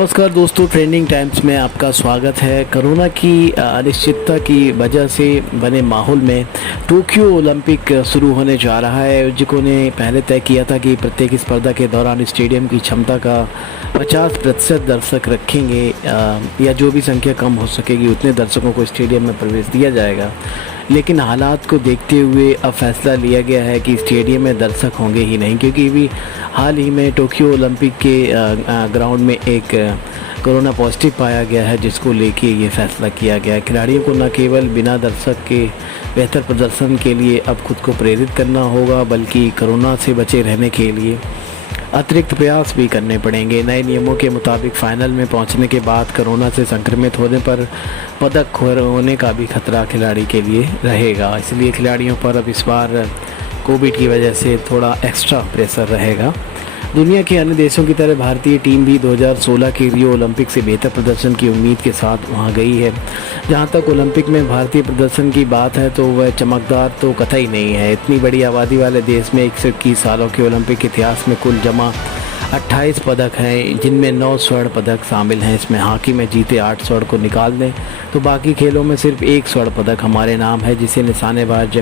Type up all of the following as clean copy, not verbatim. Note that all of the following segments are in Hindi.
नमस्कार दोस्तों, ट्रेंडिंग टाइम्स में आपका स्वागत है। कोरोना की अनिश्चितता की वजह से बने माहौल में टोक्यो ओलंपिक शुरू होने जा रहा है। आयोजकों ने पहले तय किया था कि प्रत्येक स्पर्धा के दौरान स्टेडियम की क्षमता का 50% दर्शक रखेंगे या जो भी संख्या कम हो सकेगी उतने दर्शकों को स्टेडियम में प्रवेश दिया जाएगा। लेकिन हालात को देखते हुए अब फैसला लिया गया है कि स्टेडियम में दर्शक होंगे ही नहीं, क्योंकि अभी हाल ही में टोक्यो ओलंपिक के ग्राउंड में एक कोरोना पॉजिटिव पाया गया है, जिसको लेके ये फैसला किया गया है। खिलाड़ियों को न केवल बिना दर्शक के बेहतर प्रदर्शन के लिए अब खुद को प्रेरित करना होगा, बल्कि कोरोना से बचे रहने के लिए अतिरिक्त प्रयास भी करने पड़ेंगे। नए नियमों के मुताबिक फाइनल में पहुंचने के बाद कोरोना से संक्रमित होने पर पदक खोने का भी खतरा खिलाड़ी के लिए रहेगा। इसलिए खिलाड़ियों पर अब इस बार कोविड की वजह से थोड़ा एक्स्ट्रा प्रेशर रहेगा। दुनिया के अन्य देशों की तरह भारतीय टीम भी 2016 के रियो ओलंपिक से बेहतर प्रदर्शन की उम्मीद के साथ वहां गई है। जहां तक ओलंपिक में भारतीय प्रदर्शन की बात है तो वह चमकदार तो कतई नहीं है। इतनी बड़ी आबादी वाले देश में 121 सालों के ओलंपिक इतिहास में कुल जमा 28 पदक हैं, जिनमें 9 स्वर्ण पदक शामिल हैं। इसमें हॉकी में जीते 8 स्वर्ण को निकाल दें तो बाकी खेलों में सिर्फ 1 स्वर्ण पदक हमारे नाम है, जिसे निशानेबाज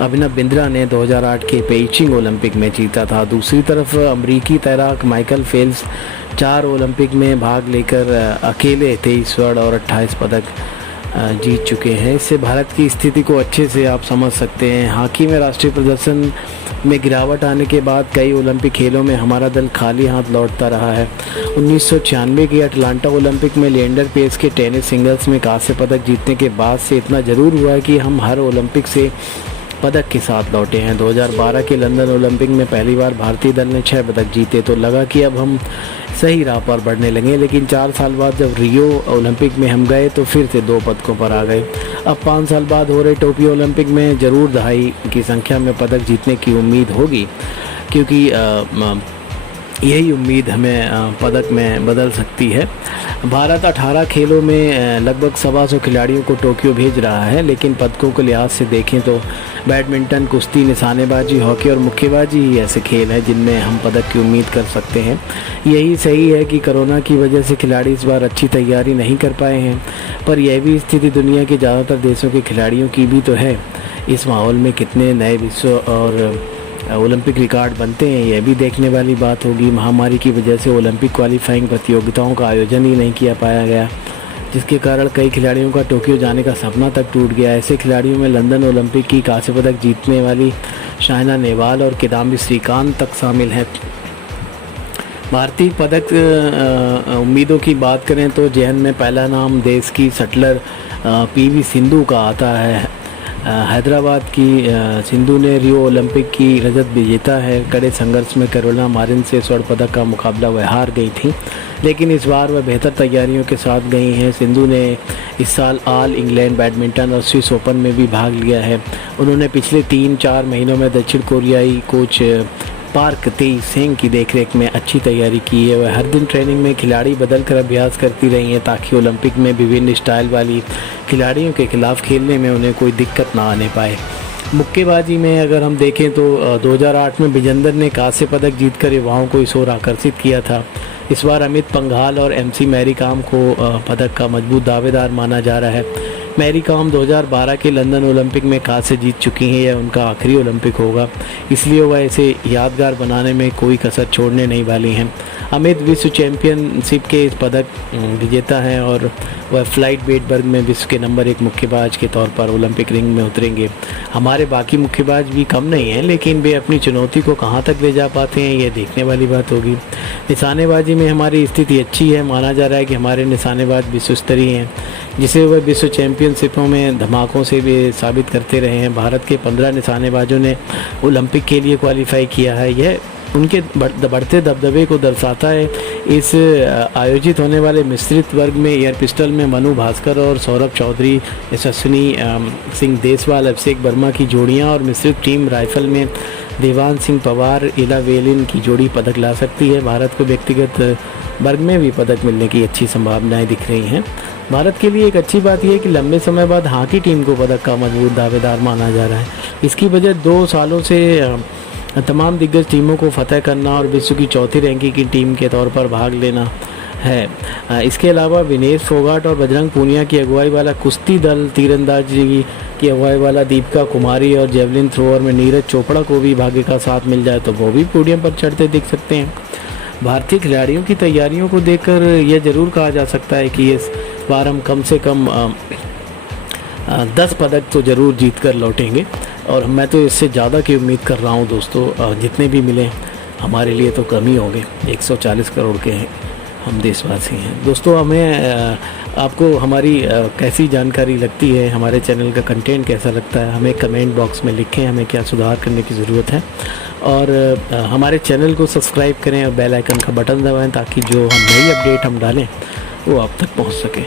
अभिनव बिंद्रा ने 2008 के पेइचिंग ओलंपिक में जीता था। दूसरी तरफ अमरीकी तैराक माइकल फेल्प्स 4 ओलंपिक में भाग लेकर अकेले 23 स्वर्ण और 28 पदक जीत चुके हैं। इससे भारत की स्थिति को अच्छे से आप समझ सकते हैं। हॉकी में राष्ट्रीय प्रदर्शन में गिरावट आने के बाद कई ओलंपिक खेलों में हमारा दल खाली हाथ लौटता रहा है। 1996 के अटलांटा ओलंपिक में लिएंडर पेस के टेनिस सिंगल्स में कांस्य पदक जीतने के बाद से इतना ज़रूर हुआ है कि हम हर ओलंपिक से पदक के साथ लौटे हैं। 2012 के लंदन ओलंपिक में पहली बार भारतीय दल ने 6 पदक जीते तो लगा कि अब हम सही राह पर बढ़ने लगे, लेकिन 4 साल बाद जब रियो ओलंपिक में हम गए तो फिर से 2 पदकों पर आ गए। अब 5 साल बाद हो रहे टोक्यो ओलंपिक में ज़रूर दहाई की संख्या में पदक जीतने की उम्मीद होगी, क्योंकि यही उम्मीद हमें पदक में बदल सकती है। भारत 18 खेलों में लगभग 125 खिलाड़ियों को टोक्यो भेज रहा है, लेकिन पदकों के लिहाज से देखें तो बैडमिंटन, कुश्ती, निशानेबाजी, हॉकी और मुक्केबाजी ही ऐसे खेल हैं जिनमें हम पदक की उम्मीद कर सकते हैं। यही सही है कि कोरोना की वजह से खिलाड़ी इस बार अच्छी तैयारी नहीं कर पाए हैं, पर यह भी स्थिति दुनिया के ज़्यादातर देशों के खिलाड़ियों की भी तो है। इस माहौल में कितने नए विश्व और ओलंपिक रिकॉर्ड बनते हैं, यह भी देखने वाली बात होगी। महामारी की वजह से ओलंपिक क्वालिफाइंग प्रतियोगिताओं का आयोजन ही नहीं किया पाया गया, जिसके कारण कई खिलाड़ियों का टोक्यो जाने का सपना तक टूट गया। ऐसे खिलाड़ियों में लंदन ओलंपिक की कांस्य पदक जीतने वाली साइना नेहवाल और किदाम्बी श्रीकांत तक शामिल हैं। भारतीय पदक उम्मीदों की बात करें तो जहन में पहला नाम देश की शटलर पीवी सिंधु का आता है। हैदराबाद की सिंधु ने रियो ओलंपिक की रजत विजेता है। कड़े संघर्ष में कैरोलिना मारिन से स्वर्ण पदक का मुकाबला वह हार गई थी, लेकिन इस बार वह बेहतर तैयारियों के साथ गई हैं। सिंधु ने इस साल ऑल इंग्लैंड बैडमिंटन और स्विस ओपन में भी भाग लिया है। उन्होंने पिछले 3-4 महीनों में दक्षिण कोरियाई कोच पार्क तेई-सेंग की देखरेख में अच्छी तैयारी की है। वह हर दिन ट्रेनिंग में खिलाड़ी बदल कर अभ्यास करती रही हैं, ताकि ओलंपिक में विभिन्न स्टाइल वाली खिलाड़ियों के खिलाफ खेलने में उन्हें कोई दिक्कत ना आने पाए। मुक्केबाजी में अगर हम देखें तो 2008 में विजेंदर ने कांस्य पदक जीतकर युवाओं को इस ओर आकर्षित किया था। इस बार अमित पंघाल और एमसी मैरी कॉम को पदक का मजबूत दावेदार माना जा रहा है। मैरी कॉम 2012 के लंदन ओलंपिक में कांस्य जीत चुकी हैं। यह उनका आखिरी ओलंपिक होगा, इसलिए वह इसे यादगार बनाने में कोई कसर छोड़ने नहीं वाली हैं। अमित विश्व चैंपियनशिप के इस पदक विजेता हैं और वह फ्लाइट वेट वर्ग में विश्व के नंबर 1 मुक्केबाज के तौर पर ओलंपिक रिंग में उतरेंगे। हमारे बाकी मुक्केबाज भी कम नहीं हैं, लेकिन वे अपनी चुनौती को कहां तक ले जा पाते हैं, यह देखने वाली बात होगी। निशानेबाजी में हमारी स्थिति अच्छी है। माना जा रहा है कि हमारे निशानेबाज विश्व स्तरीय हैं, जिसे वह विश्व चैंपियनशिपों में धमाकों से भी साबित करते रहे हैं। भारत के 15 निशानेबाजों ने ओलंपिक के लिए क्वालिफाई किया है। यह उनके बढ़ते दबदबे को दर्शाता है। इस आयोजित होने वाले मिश्रित वर्ग में एयर पिस्टल में मनु भास्कर और सौरभ चौधरी, यशस्विनी सिंह देसवाल, अभिषेक वर्मा की जोड़ियां और मिश्रित टीम राइफल में देवान सिंह पवार, इला वेलिन की जोड़ी पदक ला सकती है। भारत को व्यक्तिगत वर्ग में भी पदक मिलने की अच्छी संभावनाएं दिख रही हैं। भारत के लिए एक अच्छी बात यह है कि लंबे समय बाद हॉकी टीम को पदक का मजबूत दावेदार माना जा रहा है। इसकी वजह 2 सालों से तमाम दिग्गज टीमों को फतह करना और विश्व की चौथी रैंकिंग की टीम के तौर पर भाग लेना है। इसके अलावा विनेश फोगाट और बजरंग पूनिया की अगुवाई वाला कुश्ती दल, तीरंदाजी की अगुवाई वाला दीपिका कुमारी और जेवलिन थ्रोअर में नीरज चोपड़ा को भी भाग्य का साथ मिल जाए तो वो भी पोडियम पर चढ़ते दिख सकते हैं। भारतीय खिलाड़ियों की तैयारियों को देखकर यह ज़रूर कहा जा सकता है कि इस बार हम कम से कम 10 पदक तो ज़रूर जीत कर लौटेंगे, और मैं तो इससे ज़्यादा की उम्मीद कर रहा हूँ दोस्तों। जितने भी मिले हमारे लिए तो कम ही होंगे, 140 करोड़ के हैं हम देशवासी हैं। दोस्तों, हमें आपको हमारी कैसी जानकारी लगती है, हमारे चैनल का कंटेंट कैसा लगता है, हमें कमेंट बॉक्स में लिखें, हमें क्या सुधार करने की ज़रूरत है। और हमारे चैनल को सब्सक्राइब करें और बेल आइकन का बटन दबाएं ताकि जो हम नई अपडेट हम डालें वो आप तक पहुंच सके।